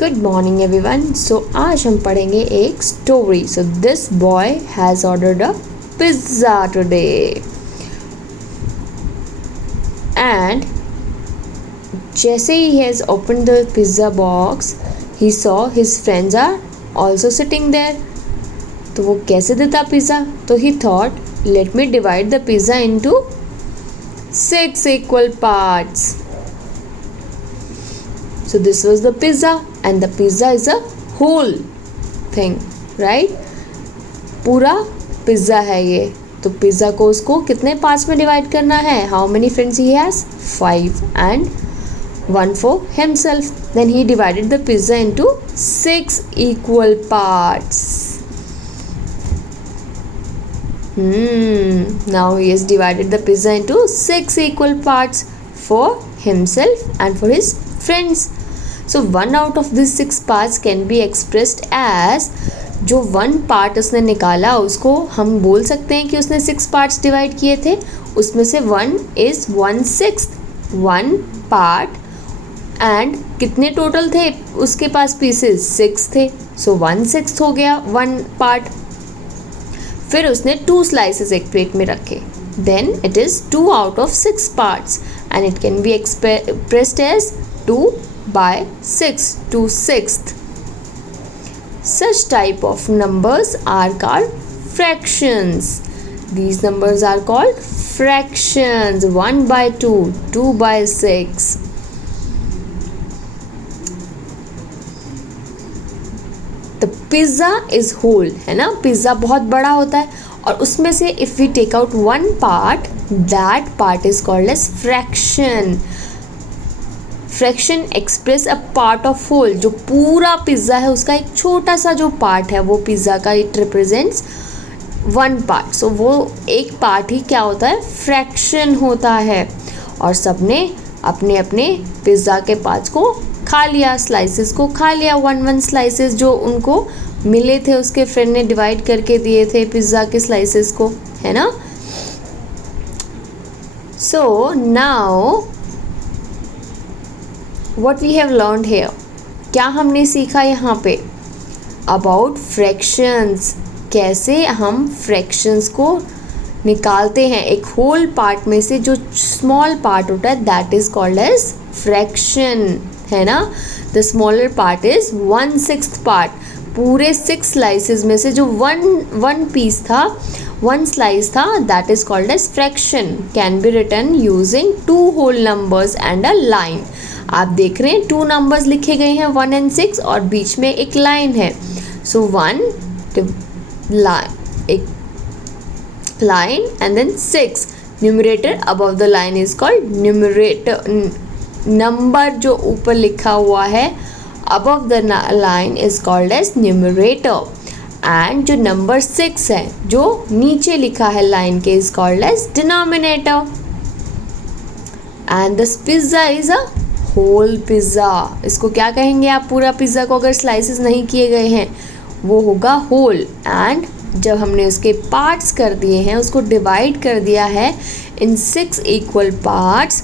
Good morning everyone. सो आज हम पढ़ेंगे एक story. So this boy has ordered a pizza today and जैसे ही has open the pizza box he saw his friends are also sitting there. तो वो कैसे देता पिज़्ज़ा? तो he thought let me divide the pizza into 6 equal parts. So this was the pizza and the pizza is a whole thing, right? पूरा pizza है ये। तो pizza को उसको कितने पार्ट्स में डिवाइड करना है? How many friends he has? 5 and 1 for himself. Then he divided the pizza into 6 equal parts. Now he has divided the pizza into 6 equal parts for himself and for his friends. So one out of these 6 parts can be expressed as, जो 1 part उसने निकाला उसको हम बोल सकते हैं कि उसने 6 पार्ट्स डिवाइड किए थे। उसमें से 1 is 1/6 1 पार्ट एंड कितने टोटल थे उसके पास पीसेस? 6 थे। सो 1/6 हो गया 1 पार्ट। फिर उसने 2 स्लाइसेस एक प्लेट में रखे। Then it is 2 out of 6 parts and it can be expressed as 2/6 2/6. Such type of numbers are called fractions. These numbers are called fractions. 1/2 2/6. The pizza is whole, है ना? Pizza बहुत बड़ा होता है और उसमें से if we take out 1 part, that part is called as fraction. Fraction express a part of whole. जो पूरा पिज़्ज़ा है उसका एक छोटा सा जो पार्ट है वो पिज़्ज़ा का इट रिप्रेजेंट्स 1 पार्ट। सो वो एक पार्ट ही क्या होता है? फ्रैक्शन होता है। और सबने अपने अपने पिज़्ज़ा के पार्ट्स को खा लिया, स्लाइसेस को खा लिया। 1 स्लाइसेस जो उनको मिले थे उसके फ्रेंड ने डिवाइड करके दिए थे पिज़्ज़ा के स्लाइसेस को, है ना? So now what we have learned here, क्या हमने सीखा यहाँ पे? about fractions, कैसे हम fractions को निकालते हैं एक होल पार्ट में से। जो स्मॉल पार्ट होता है that is called as fraction, है ना? The smaller part is 1/6 part. पूरे 6 स्लाइसेस में से जो वन पीस था, 1 स्लाइस था, that is called as fraction. Can be written using 2 whole numbers and a line. आप देख रहे हैं 2 नंबर्स लिखे गए हैं 1 and 6 और बीच में एक लाइन है। सो 1 एक line and then 6 numerator above the line is called numerator. Number जो ऊपर लिखा हुआ है above the line is called as numerator and जो नंबर 6 है जो नीचे लिखा है लाइन के is called as denominator. And this pizza is a whole pizza. इसको क्या कहेंगे आप? पूरा पिज़्ज़ा को अगर स्लाइसेस नहीं किए गए हैं वो होगा होल। एंड जब हमने उसके पार्ट्स कर दिए हैं, उसको डिवाइड कर दिया है इन 6 equal parts,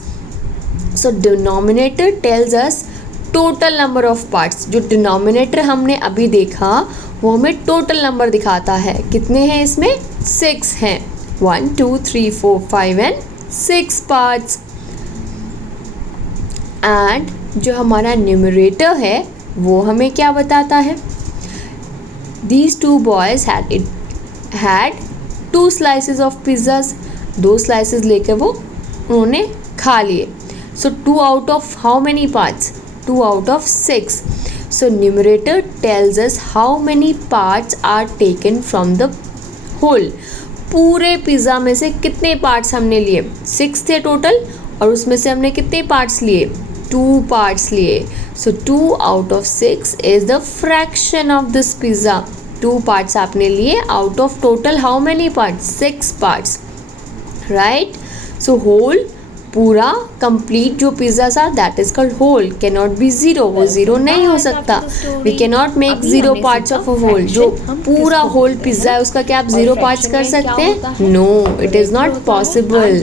so denominator tells us total number of parts. जो डिनोमिनेटर हमने अभी देखा वो हमें टोटल नंबर दिखाता है। कितने हैं इसमें? 6 हैं। 1 2 3 4 5 and 6 पार्ट्स। एंड जो हमारा न्यूमरेटर है वो हमें क्या बताता है? These 2 boys had 2 slices of pizzas. 2 slices लेकर वो उन्होंने खा लिए। So 2 out of how many parts? 2 out of 6. So numerator tells us how many parts are taken from the whole. पूरे पिज़्ज़ा में से कितने पार्ट्स हमने लिए? 6 थे टोटल और उसमें से हमने कितने पार्ट्स लिए? 2 पार्ट्स लिए। So 2 out of 6 is the fraction of this pizza. 2 parts आपने लिए out of total how many parts? 6 parts, right? So whole पूरा कंप्लीट जो पिज़्ज़ा था that is called whole. Can not be 0, वो 0 नहीं हो सकता। We can not make 0 parts of a whole. जो पूरा होल पिज़्ज़ा है उसका क्या आप 0 पार्ट्स कर सकते हैं? No, it is not possible.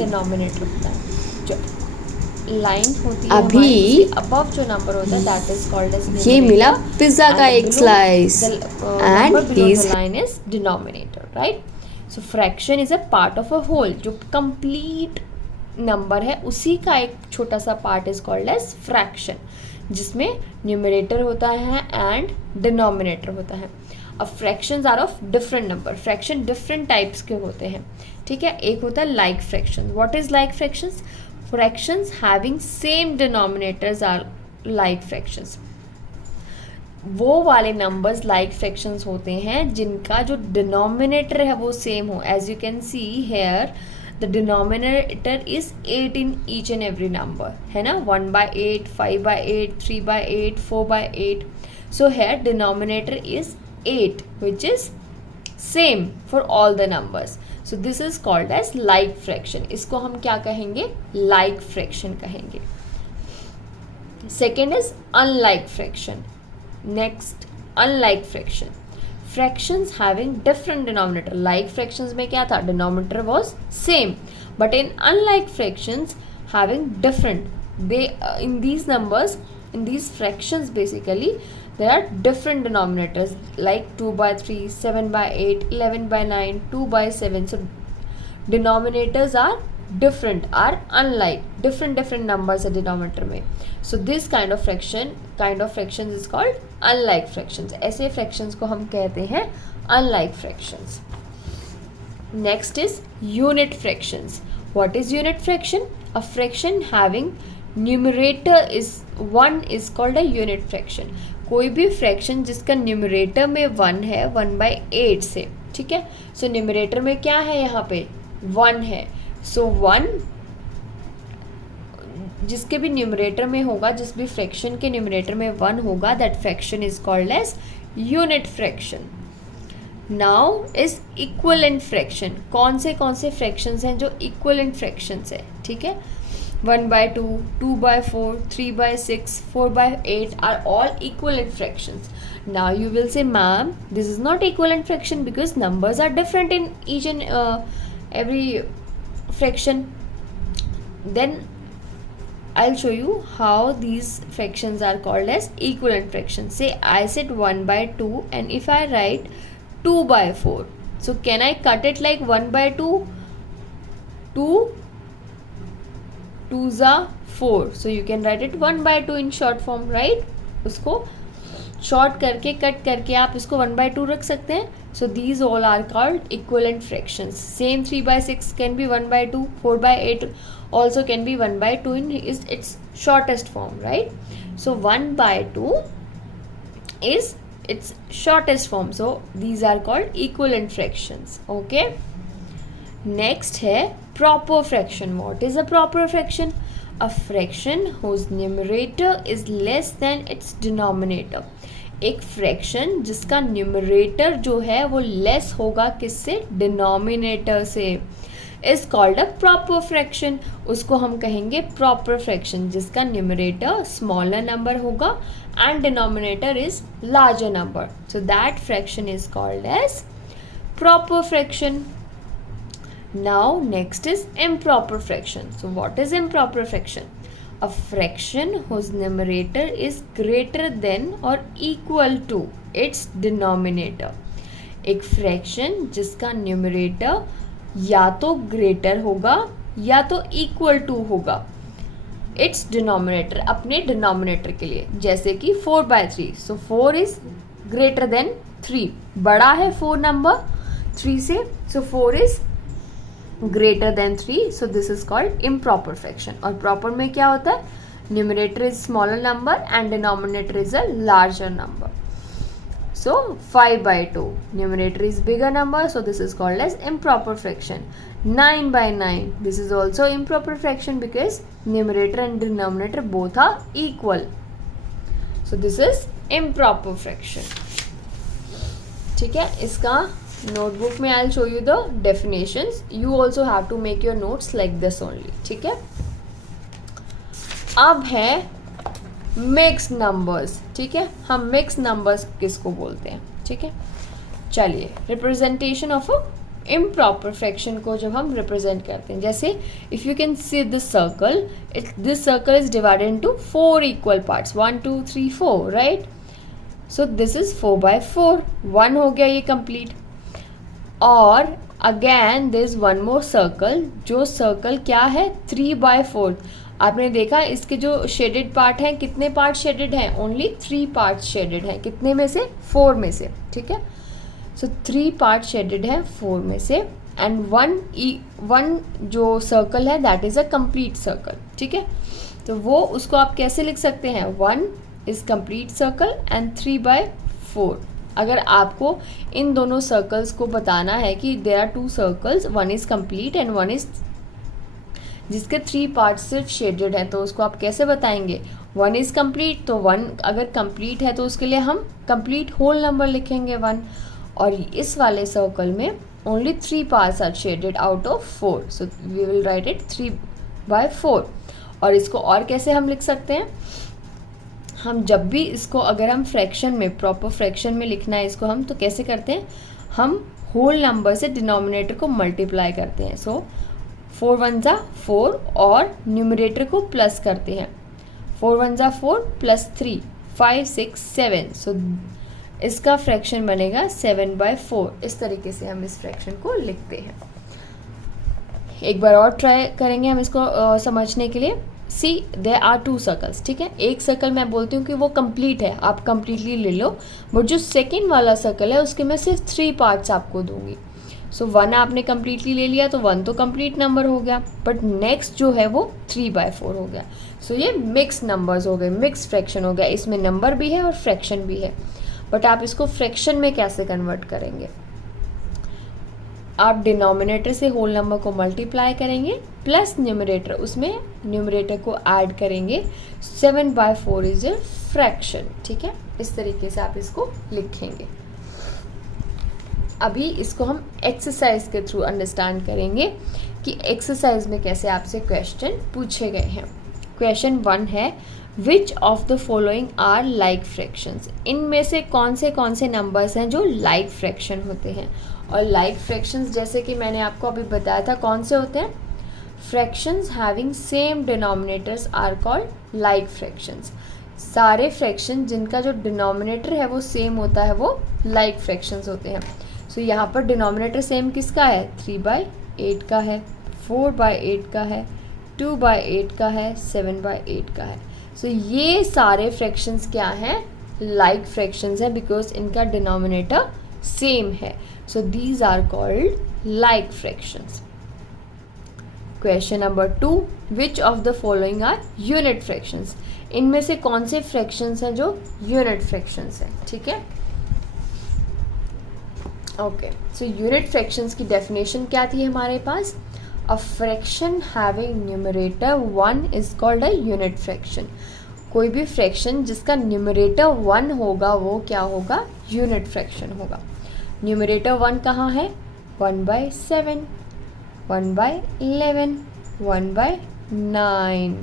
Line होती है अभी अबव जो नंबर होता है दैट इज कॉल्ड एज ये मिला पिज्जा का एक slice and this line is denominator, right? So fraction is a part of a whole, जो कंप्लीट नंबर है उसी का एक छोटा सा part is called as fraction, जिसमें न्यूमरेटर होता है एंड डिनोमिनेटर होता है। अब fractions are of different number, fraction different types के होते हैं, ठीक है? एक होता है like fraction. What is like fractions? Fractions having same denominators are like fractions. वो वाले नंबर्स लाइक फ्रैक्शंस होते हैं जिनका जो डिनोमिनेटर है वो सेम हो। As you can see here the denominator is 8 in each and every number, है ना? 1/8, 5/8, 3/8, 4/8. So here denominator is 8, which is same for all the numbers. So this is called as like fraction. इसको हम क्या कहेंगे? Like fraction कहेंगे. Second is unlike fraction. Next, unlike fraction. Fractions having different denominator. Like fractions में क्या था? Denominator was same, but in unlike fractions having different. They in these numbers, in these fractions basically, there are different denominators like 2/3, 7/8, 11/9, 2/7. So denominators are different, are unlike, different numbers है denominator में. So this kind of fractions is called unlike fractions. ऐसे fractions को हम कहते हैं unlike fractions. Next is unit fractions. What is unit fraction? A fraction having numerator is 1 is called a unit fraction. कोई भी fraction जिसका numerator में 1 है 1/8 से, ठीक है? सो न्यूमरेटर में क्या है? यहाँ पे 1 है. सो 1 जिसके भी न्यूमरेटर में होगा, जिस भी फ्रैक्शन के न्यूमरेटर में 1 होगा, that fraction is called as unit fraction. Now is equivalent fraction. कौन से फ्रैक्शंस हैं जो इक्विवेलेंट फ्रैक्शंस है, ठीक है? 1/2, 2/4, 3/6, 4/8 are all equivalent fractions. Now you will say, ma'am, this is not equivalent fraction because numbers are different in each and every fraction. Then I'll show you how these fractions are called as equivalent fractions. Say I said 1/2 and if I write 2/4, so can I cut it like 1/2? 2 2s are 4, so you can write it 1/2 in short form, right? उसको short करके cut करके आप इसको 1/2 रख सकते हैं. So these all are called equivalent fractions. Same 3/6 can be 1/2, 4/8 also can be 1/2 in its shortest form, right? So 1/2 is its shortest form. So these are called equivalent fractions. Okay. Next है proper fraction. What is a proper fraction? A fraction whose numerator is less than its denominator. एक fraction जिसका numerator जो है वो less होगा किससे? Denominator से, is called a proper fraction. उसको हम कहेंगे प्रॉपर फ्रैक्शन, जिसका न्यूमरेटर स्मॉलर नंबर होगा and denominator is larger number. So that fraction is called as proper fraction. Now next is improper fraction. So what is improper fraction? A fraction whose numerator is greater than or equal to its denominator. एक fraction जिसका numerator या तो greater होगा या तो equal to होगा it's denominator, अपने denominator के लिए. जैसे कि 4/3. सो 4 इज ग्रेटर देन 3, बड़ा है 4 नंबर 3 से, सो 4 is greater than 3. So this is called improper fraction. और proper में क्या होता है? Numerator is smaller number and denominator is a larger number. So 5/2. Numerator is bigger number, so this is called as improper fraction. 9/9. This is also improper fraction because numerator and denominator both are equal. So this is improper fraction. ठीक है? इसका notebook में I'll show you the definitions. You also have to make your notes like this only. ठीक है? अब है mix numbers. ठीक है? हम मिक्स नंबर्स किसको बोलते हैं? ठीक है? चलिए, representation of a improper fraction को जब हम रिप्रेजेंट करते हैं, जैसे if you can see this circle is divided into 4 equal parts, 1 2 3 4, right? So this is 4/4, 1 हो गया ये कंप्लीट। और again this one more circle, जो सर्कल क्या है 3/4। आपने देखा इसके जो शेडेड पार्ट हैं, कितने पार्ट शेडेड हैं? ओनली 3 पार्ट शेडेड हैं। कितने में से? 4 में से, ठीक है। सो 3 पार्ट शेडेड है 4 में से, एंड वन जो सर्कल है that is a complete circle, ठीक है। तो वो उसको आप कैसे लिख सकते हैं? 1 इज कंप्लीट सर्कल एंड 3/4। अगर आपको इन दोनों सर्कल्स को बताना है कि there are 2 circles, 1 is complete and 1 is जिसके 3 पार्ट सिर्फ शेडेड हैं, तो उसको आप कैसे बताएंगे? 1 इज कंप्लीट, तो 1 अगर कंप्लीट है तो उसके लिए हम कंप्लीट होल नंबर लिखेंगे 1। और इस वाले सर्कल में only 3 parts are shaded out of 4, so we will write it 3/4। और इसको और कैसे हम लिख सकते हैं? हम जब भी इसको अगर हम फ्रैक्शन में, प्रॉपर फ्रैक्शन में लिखना है इसको हम, तो कैसे करते हैं? हम होल नंबर से डिनोमिनेटर को मल्टीप्लाई करते हैं। सो 4 1 जा 4 और न्यूमरेटर को प्लस करते हैं। 4 1 जा 4 प्लस 3 5 6 7, सो इसका फ्रैक्शन बनेगा 7/4। इस तरीके से हम इस फ्रैक्शन को लिखते हैं। एक बार और ट्राई करेंगे हम इसको समझने के लिए। सी देयर आर 2 सर्कल्स, ठीक है। एक सर्कल मैं बोलती हूँ कि वो कंप्लीट है, आप कंप्लीटली ले लो, बट जो सेकेंड वाला सर्कल है उसके मैं सिर्फ 3 पार्ट्स आपको दूंगी। सो 1 आपने कंप्लीटली ले लिया तो 1 तो कंप्लीट नंबर हो गया, बट नेक्स्ट जो है वो 3/4 हो गया। सो ये मिक्स नंबर्स हो गए, मिक्स फ्रैक्शन हो गया। इसमें नंबर भी है और फ्रैक्शन भी है, बट आप इसको फ्रैक्शन में कैसे कन्वर्ट करेंगे? आप डिनोमिनेटर से होल नंबर को मल्टीप्लाई करेंगे प्लस न्यूमरेटर, उसमें न्यूमरेटर को ऐड करेंगे। 7/4 इज ए फ्रैक्शन, ठीक है। इस तरीके से आप इसको लिखेंगे। अभी इसको हम एक्सरसाइज के थ्रू अंडरस्टैंड करेंगे कि एक्सरसाइज में कैसे आपसे क्वेश्चन पूछे गए हैं। क्वेश्चन 1 है, which of the following are like fractions? इनमें से कौन से नंबर्स हैं जो लाइक फ्रैक्शन होते हैं? और लाइक फ्रैक्शंस जैसे कि मैंने आपको अभी बताया था कौन से होते हैं? Fractions having same denominators are called like fractions. सारे फ्रैक्शन जिनका जो डिनोमिनेटर है वो सेम होता है वो लाइक फ्रैक्शंस होते हैं। सो यहाँ पर डिनोमिनेटर सेम किसका है? 3/8 का है, 4/8 का है, 2/8 का है, 7/8 का है। सो ये सारे फ्रैक्शंस क्या हैं? लाइक फ्रैक्शंस हैं, बिकॉज इनका डिनोमिनेटर सेम है। So these are called like fractions. Question number 2, which of the following are unit fractions? इनमें से कौन से फ्रैक्शंस हैं जो यूनिट फ्रैक्शंस हैं? ठीक है, ओके। सो यूनिट फ्रैक्शंस की डेफिनेशन क्या थी हमारे पास? A fraction having numerator 1 is called a unit fraction. कोई भी फ्रैक्शन जिसका न्यूमरेटर 1 होगा वो क्या होगा? यूनिट फ्रैक्शन होगा। न्यूमरेटर 1 कहाँ है? 1/7, 1/11, 1/9।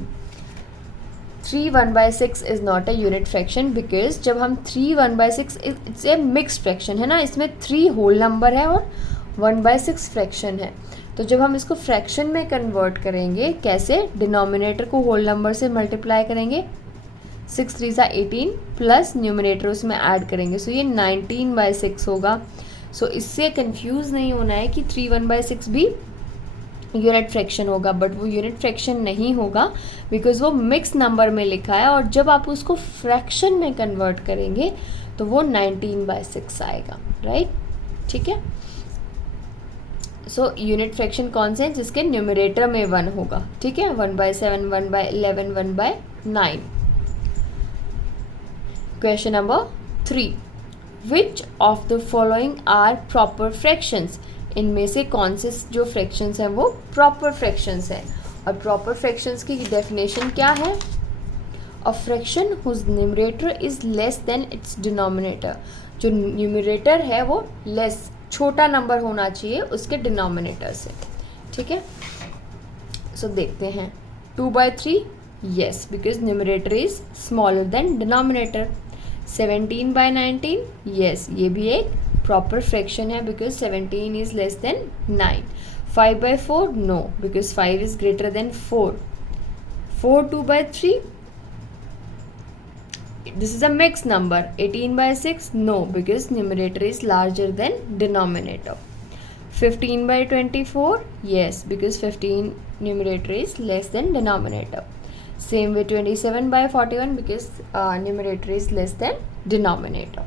3 1/6 is not a unit fraction, because जब हम 3 1/6 इट्स ए मिक्स्ड फ्रैक्शन है ना, इसमें 3 होल नंबर है और 1/6 फ्रैक्शन है। तो जब हम इसको फ्रैक्शन में कन्वर्ट करेंगे कैसे? डिनोमिनेटर को होल नंबर से मल्टीप्लाई करेंगे, 6 3 सा 18 प्लस न्यूमरेटर उसमें ऐड करेंगे, सो ये 19/6 होगा। सो इससे कंफ्यूज नहीं होना है कि 3 1/6 भी यूनिट फ्रैक्शन होगा, बट वो यूनिट फ्रैक्शन नहीं होगा बिकॉज वो मिक्स नंबर में लिखा है, और जब आप उसको फ्रैक्शन में कन्वर्ट करेंगे तो वो 19/6 आएगा, राइट? ठीक है। सो यूनिट फ्रैक्शन कौन से हैं? जिसके न्यूमरेटर में 1 होगा, ठीक है। 1/7, 1/11, 1/9। Question number 3, which of the following are proper fractions? इनमें से कौन से जो फ्रैक्शंस हैं वो प्रॉपर फ्रैक्शंस हैं? और प्रॉपर फ्रैक्शंस की डेफिनेशन क्या है? A fraction whose numerator is less than its denominator. जो न्यूमरेटर है वो लेस, छोटा नंबर होना चाहिए उसके डिनोमिनेटर से, ठीक है। सो देखते हैं 2/3, yes, because numerator is smaller than denominator. 17/19, yes, ये भी एक प्रॉपर फ्रैक्शन है because 17 is less than 9. 5/4 no because 5 is greater than 4. 4 2/3 this is a mixed number. 18/6 no because numerator is larger than denominator. 15/24 yes because 15 numerator is less than denominator. Same way 27/41 because numerator is less than denominator.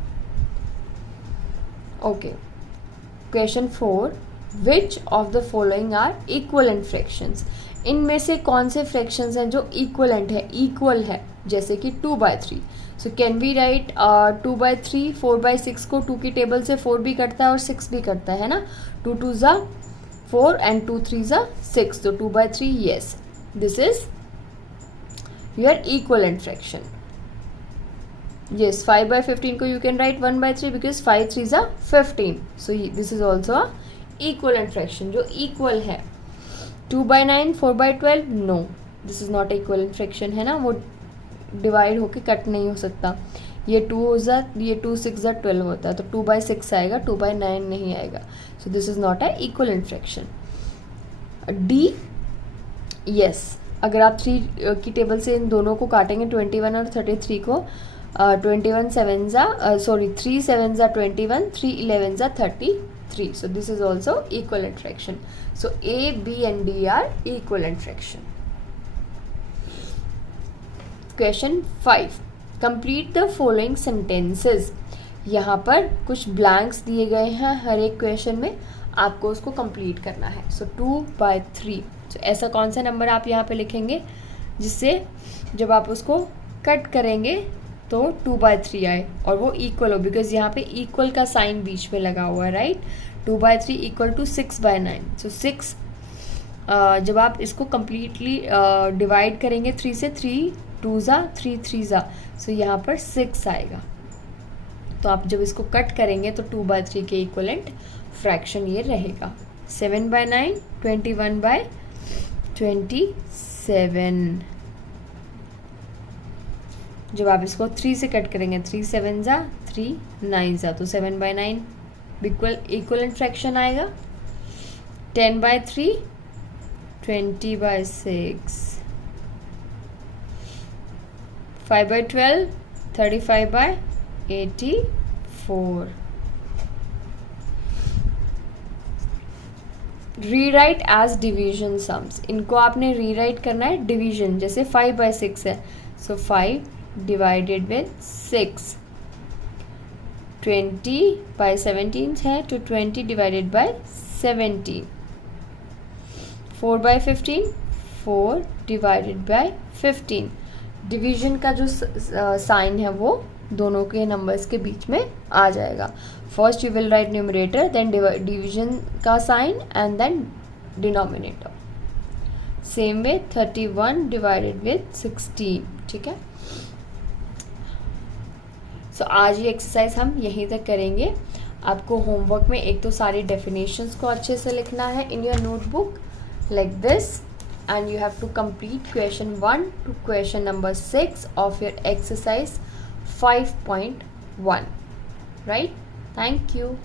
Okay, question 4. Which of the following are equivalent fractions? इनमें से कौन से fractions हैं जो equivalent है, equal है, जैसे कि 2/3. So can we write 2/3. 4/6 को 2 की टेबल से 4 भी करता है और 6 भी करता है ना. 2 2 ज़ा 4 एंड 2 3 ज़ा 6. तो 2/3 yes, this is your equivalent fraction. Yes 5/15 को यू कैन राइट 1/3 बिकॉज 5 3 ज़ा 15. So this is also a equivalent fraction जो इक्वल है. 2/9 4/12 no, this is not equivalent fraction है ना, वो डिवाइड होके कट नहीं हो सकता. ये 2 ज़ा ये 2 6 ज़ा 12 होता है तो 2/6 आएगा, 2/9 नहीं आएगा. सो this is not a equivalent fraction. D yes, अगर आप 3 की टेबल से इन दोनों को काटेंगे 21 और 33 को, 21 7 ज़ा 3 7 ज़ा 21, 3 11 ज़ा 33. So this is also equivalent fraction. So A B and D are equivalent fraction. Question 5. Complete the following sentences. यहाँ पर कुछ ब्लैंक्स दिए गए हैं हर एक क्वेश्चन में, आपको उसको कंप्लीट करना है. सो 2/3. तो ऐसा कौन सा नंबर आप यहाँ पे लिखेंगे जिससे जब आप उसको कट करेंगे तो 2/3 आए और वो इक्वल हो, बिकॉज यहाँ पे इक्वल का साइन बीच में लगा हुआ है, राइट. 2/3 equal to 6/9. सो 6 जब आप इसको कम्प्लीटली डिवाइड करेंगे 3 से, 3 2 ज़ा 3 3 ज़ा, सो यहाँ पर 6 आएगा. तो आप जब इसको कट करेंगे तो 2/3 के इक्वलेंट फ्रैक्शन ये रहेगा. 7/9 21/27. जब आप इसको 3 से कट करेंगे 3 7 ज़ा 3 9 ज़ा, तो 7/9 इक्वलेंट फ्रैक्शन आएगा. 10/3 20/6. 5/12 35/84. Rewrite as division sums. इनको आपने रीराइट करना है डिवीजन, जैसे 5/6 है, सो 5 डिवाइडेड विद 6. 20/17 है तो 20 divided by 17. 4/15 4 divided by 15. Division का जो साइन है वो दोनों के नंबर्स के बीच में आ जाएगा. First you will write numerator, then division का sign and then denominator. Same way 31 divided with 16. ठीक है. सो आज ये एक्सरसाइज हम यहीं तक करेंगे. आपको होमवर्क में एक तो सारी डेफिनेशंस को अच्छे से लिखना है in your notebook like this, and you have to complete question 1 to question number 6 of your exercise 5.1. right? Thank you.